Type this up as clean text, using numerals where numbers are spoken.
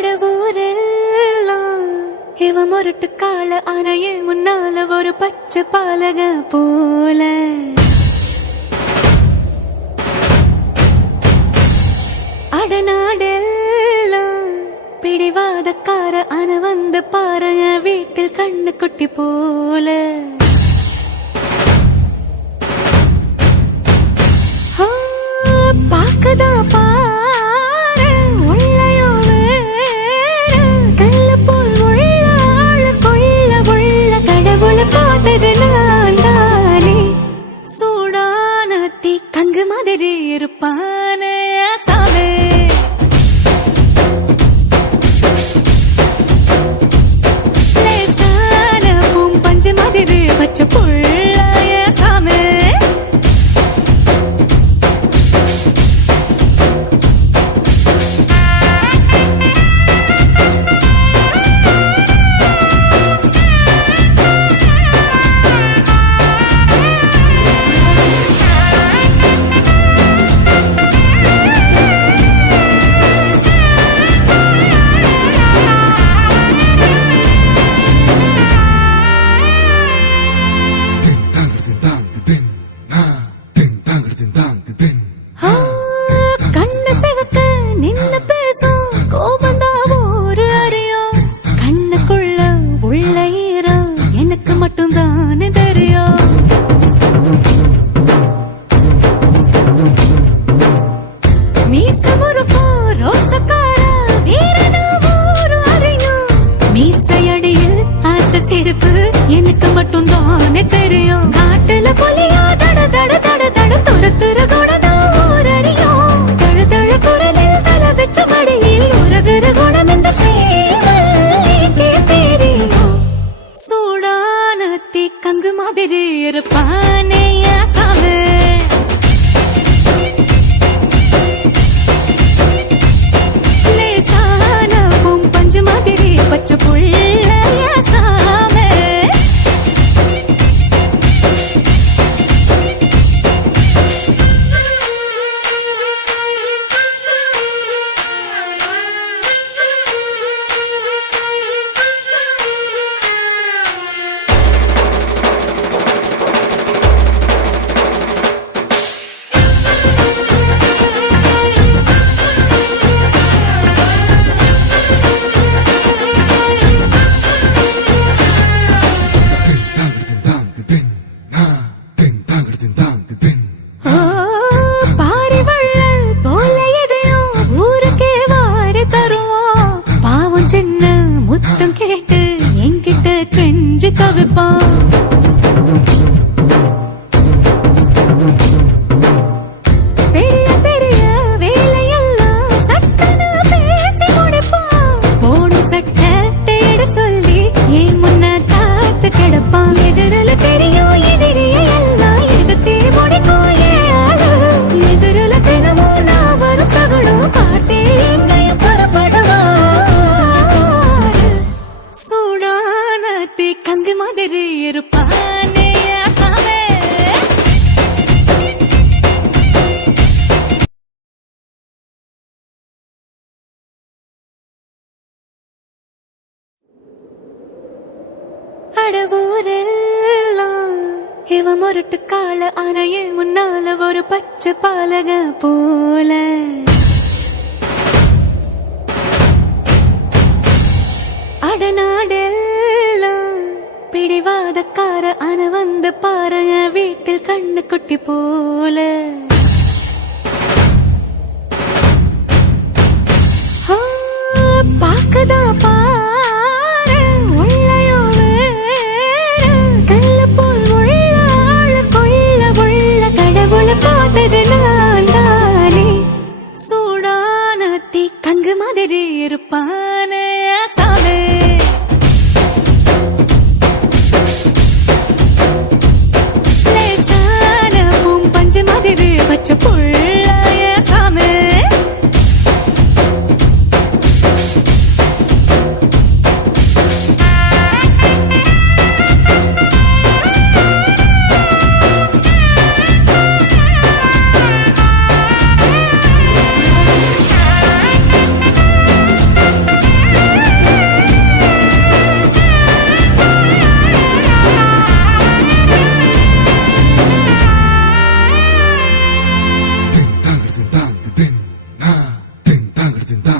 அடவூரெல்லாம் இவ மொரட்டு கால அணைய முன்னால ஒரு பச்சை பாலக போல அடநாடெல்லாம் பிடிவாதக்கார அண வந்து பாருங்க வீட்டில் கண்ணு குட்டி போல பாக்கதா பாரு உள்ளயோ வேறு கல்ல போல் உள்ள கொள்ள உள்ள கடவுளை பார்த்தது நான் தானே சூடான தீ கங்கு மாதிரி இருப்பானே சாவே லேசான பூம் பஞ்சு மாதிரி பச்சை புள்ளாய சாமே சிரிப்பு எனக்கு மட்டும் தானே தெரியும் காட்டுல புலியா தட தட தட தட துரத்துற குணம் ஊரறியும் தழுதழ குரலில் தலை வச்ச மடியில் உறகுற குணம் இந்த ஸ்ரீமல்லிக்கே தெரியும் சூடான தீ கங்கு மாதிரி இருப்பானே சாமி லேசான பூம் பஞ்சு மாதிரி பச்சை புள்ள சாமே கேட்டு என்கிட்ட கெஞ்சு தவிப்பான் பெரிய பெரிய வேலையெல்லாம் சட்டன பேசி முடிப்பான் போனும் சட்டை தேட சொல்லி என் முன்ன காத்து கிடப்பான் எதிரில தெரியும் எதிரிய எல்லாம் எதிர்த்தே முடிக்கும் ஏழு எதிரில தினமும் நான் வரும் சகடும் பார்த்தே எங்கையும் புறப்படுவான் சூடான தீ கங்கு மாதிரி இருப்பானே சாமே அடவூரெல்லாம் இவ மொரட்டு கால அணைய முன்னால ஒரு பச்சை பாலக போல அடநாடெல்லாம் பிடிவாதக்கார அண வந்து பாருங்க வீட்டில் கண்ணு குட்டி போல பாக்கதா பாரு உள்ளயோ வேறு கல்ல போல் உள்ள கொள்ள உள்ள கடவுளை பார்த்தது நான் தானே சூடான தீ கங்கு மாதிரி இருப்பானே சாமே லேசான பூம் பஞ்சு மாதிரி ததிந்தா